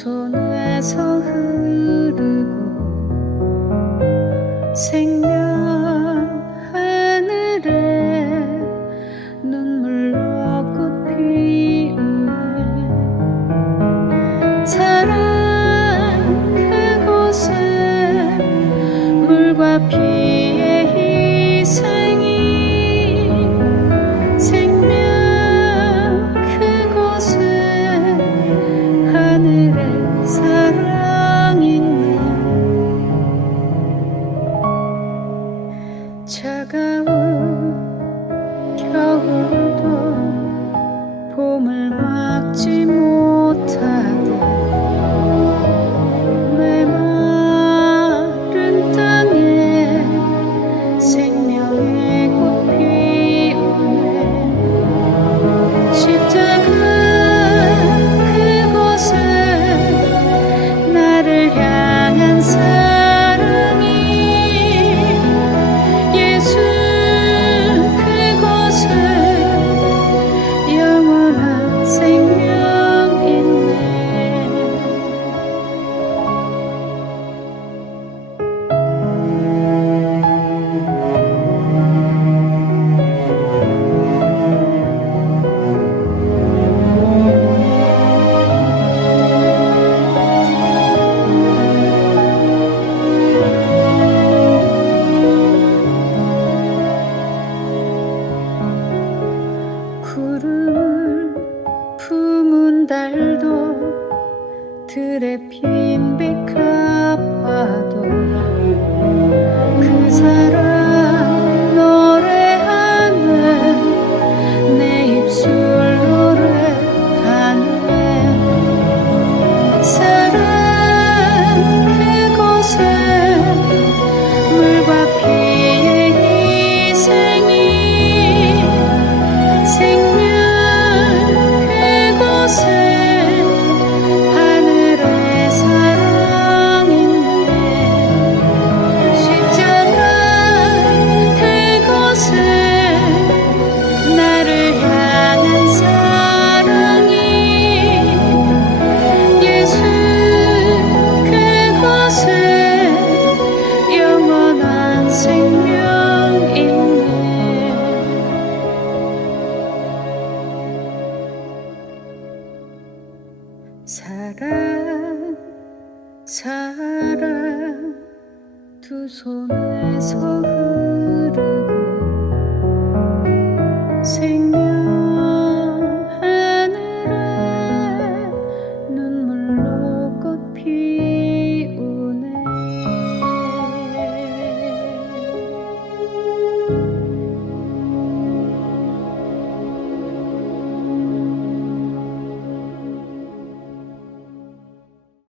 손에서 흐르고 생명 하늘에 눈물로 꽃피우네. 사랑 막지 못하다 그들의 빈백한 사랑 사랑 두 손에서 흐르고 생